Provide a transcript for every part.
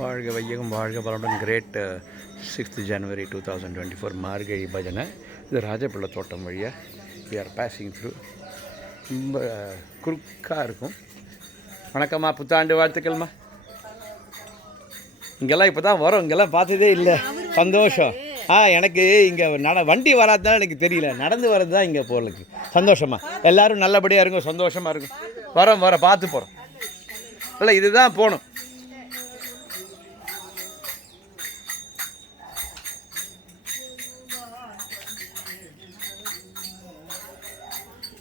வாழ்க வையகம் வாழ்க வளமுடன். கிரேட் 6th January 2024 மார்கழி பஜனை. இது ராஜபிள்ளை தோட்டம் வழியாக வி ஆர் பாசிங் த்ரூ. ரொம்ப குறுக்காக இருக்கும். வணக்கம்மா, புத்தாண்டு வாழ்த்துக்கள்மா. இங்கெல்லாம் இப்போ தான் வரும், இங்கெல்லாம் பார்த்ததே இல்லை. சந்தோஷம். எனக்கு இங்கே வண்டி வராதுனால எனக்கு தெரியல, நடந்து வர்றது தான் இங்கே போகிறதுக்கு சந்தோஷமா. எல்லோரும் நல்லபடியாக இருக்கும், சந்தோஷமாக இருக்கும். வரோம் பார்த்து போகிறோம். இல்லை, இதுதான் போகணும்.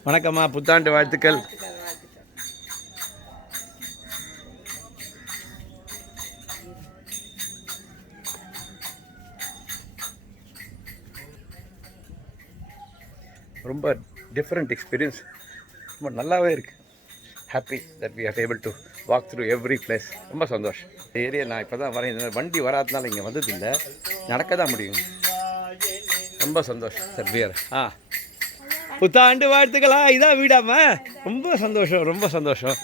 வணக்கம்மா, புத்தாண்டு வாழ்த்துக்கள். ரொம்ப டிஃப்ரெண்ட் எக்ஸ்பீரியன்ஸ், ரொம்ப நல்லாவே இருக்குது. Happy that we are able to walk through every place. ரொம்ப சந்தோஷம். இந்த ஏரியா நான் இப்போ தான் வரேன். இந்த வண்டி வராதனால இங்கே வந்ததில்லை, நடக்க தான் முடியும். ரொம்ப சந்தோஷம் தட் வி ஆர் புத்தாண்டு வாழ்த்துக்களா. இதான் வீடாமா? ரொம்ப சந்தோஷம், ரொம்ப சந்தோஷம்.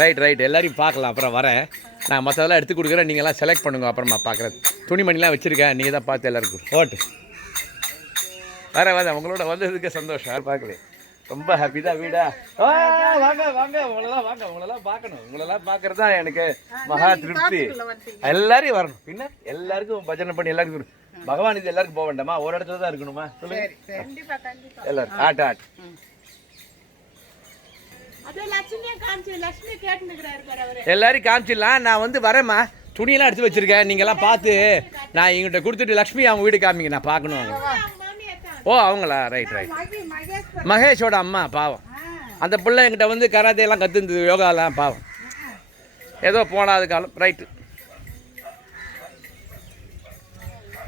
ரைட் எல்லோரையும் பார்க்கலாம். அப்புறம் வரேன் நான், மற்றதெல்லாம் எடுத்து கொடுக்குறேன். நீங்கள்லாம் செலக்ட் பண்ணுங்க. அப்புறமா பார்க்குறேன். துணிமணிலாம் வச்சுருக்கேன், நீங்கள் தான் பார்த்து எல்லாருக்கும் ஓட்டு. வரேன் உங்களோட வந்ததுக்கு சந்தோஷம். பார்க்கல, ரொம்ப ஹாப்பி தான். வீடா வாங்க உங்களெல்லாம் பார்க்கணும். உங்களெல்லாம் பார்க்குறது தான் எனக்கு மகா திருப்தி. எல்லாரையும் வரணும். பின்ன எல்லாருக்கும் பஜனை பண்ணி எல்லாருக்கும் பகவான் இது எல்லாருக்கும் போக வேண்டாமா? ஒரு இடத்துல தான் இருக்கணுமா? சொல்லுங்க. எல்லாரும் ஆட்டு எல்லாரையும் காமிச்சிடலாம். நான் வந்து வரேம்மா, துணியெல்லாம் எடுத்து வச்சிருக்கேன். நீங்கள்லாம் பார்த்து நான் எங்கிட்ட கொடுத்துட்டு லக்ஷ்மி அவங்க வீடு காமிங்க, நான் பார்க்கணும். அவங்க அவங்களா? ரைட் மகேஷோட அம்மா. பாவம், அந்த பிள்ளை என்கிட்ட வந்து கராத்தையெல்லாம் கற்றுந்தது, யோகாலாம். பாவம், ஏதோ போனாது காலம். ரைட்டு,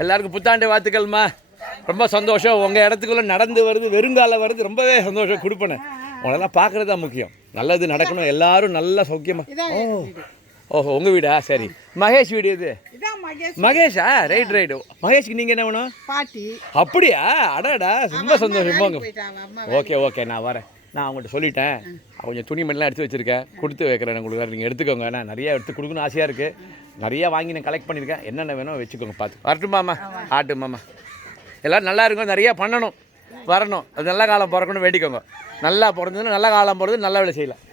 எல்லாருக்கும் புத்தாண்டு வாழ்த்துக்கள்மா. ரொம்ப சந்தோஷம். உங்கள் இடத்துக்குள்ளே நடந்து வருது, வெறுங்கால வருது. ரொம்பவே சந்தோஷம். கொடுப்பேன். உங்களெல்லாம் பார்க்குறது தான் முக்கியம். நல்லது நடக்கணும், எல்லோரும் நல்லா சௌக்கியமாக. ஓஹோ, உங்கள் வீடா? சரி. மகேஷ் வீடு இது? மகேஷா? ரைட். மகேஷ்க்கு நீங்கள் என்ன வேணும்? பாட்டி. அப்படியா? அடாடா, ரொம்ப சந்தோஷம். போங்க. ஓகே நான் வரேன். நான் அவங்கள்ட்ட சொல்லிட்டேன். கொஞ்சம் துணிமணிலாம் எடுத்து வச்சுருக்கேன், கொடுத்து வைக்கிறேன் உங்களுக்கு. நீங்கள் எடுத்துக்கோங்க. நான் நிறையா எடுத்து கொடுக்கணும் ஆசையாக இருக்குது. நிறையா வாங்கி நான் கலெக்ட் பண்ணியிருக்கேன். என்னென்ன வேணும் வச்சுக்கோங்க, பார்த்து. வரட்டுமாம்மா? ஆட்டுமாம்மா. எல்லோரும் நல்லா இருக்கும். நிறையா பண்ணணும், வரணும். அது நல்ல காலம் பிறக்கணும், வேண்டிக்கோங்க. நல்லா பிறந்ததுன்னா நல்ல காலம் பிறந்து நல்ல வேலை செய்யலாம்.